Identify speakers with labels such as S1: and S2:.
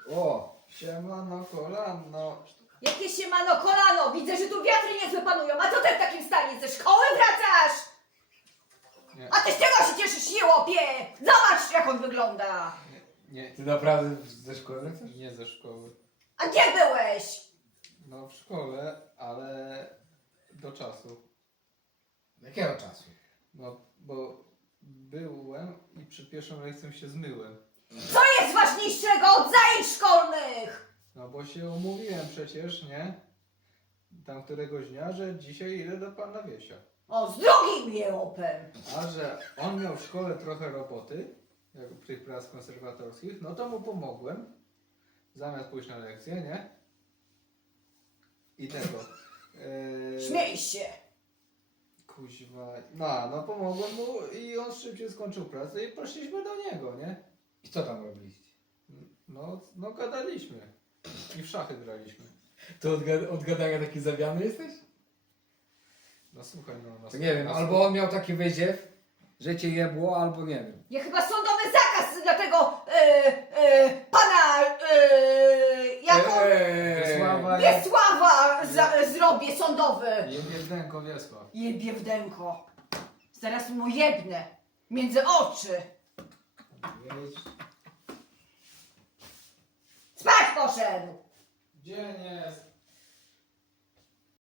S1: O, siemano kolano.
S2: Jakie siemano kolano! Widzę, że tu wiatry niezłe panują. A co ty w takim stanie? Ze szkoły wracasz?
S1: Nie,
S2: A ty z czego się cieszysz, jełopie? Zobacz, jak on wygląda.
S1: nie,
S3: Ty naprawdę ze szkoły chcesz?
S1: nie ze szkoły.
S2: A gdzie byłeś?
S1: No w szkole, ale do czasu.
S3: Jakiego czasu?
S1: No, bo byłem i przed pierwszą lekcją się zmyłem.
S2: Co jest ważniejszego od zajęć szkolnych?
S1: No bo się umówiłem przecież, nie? Tam któregoś dnia, że dzisiaj idę do pana Wiesia.
S2: O, z drugim jełopem.
S1: A że on miał w szkole trochę roboty, jak tych prac konserwatorskich, no to mu pomogłem. Zamiast pójść na lekcję, nie? I tego.
S2: Śmiej się.
S1: Kuźwa. No pomogłem mu i on szybciej skończył pracę i poszliśmy do niego, nie?
S3: I co tam robiliście?
S1: No gadaliśmy. I w szachy graliśmy.
S3: To od gadania taki zawiany jesteś?
S1: No słuchaj, no.
S3: To nie wiem, albo on miał taki wyziew, że cię jebło, albo nie wiem.
S2: Ja chyba sądowy zakaz dla tego pana
S1: Wiesława.
S2: Wiesława zrobię sądowy.
S1: Jebie w dęko Wiesław.
S2: Jebie w dęko. Zaraz mu jebnę. Między oczy. Spać poszedł.
S1: Gdzie nie jest?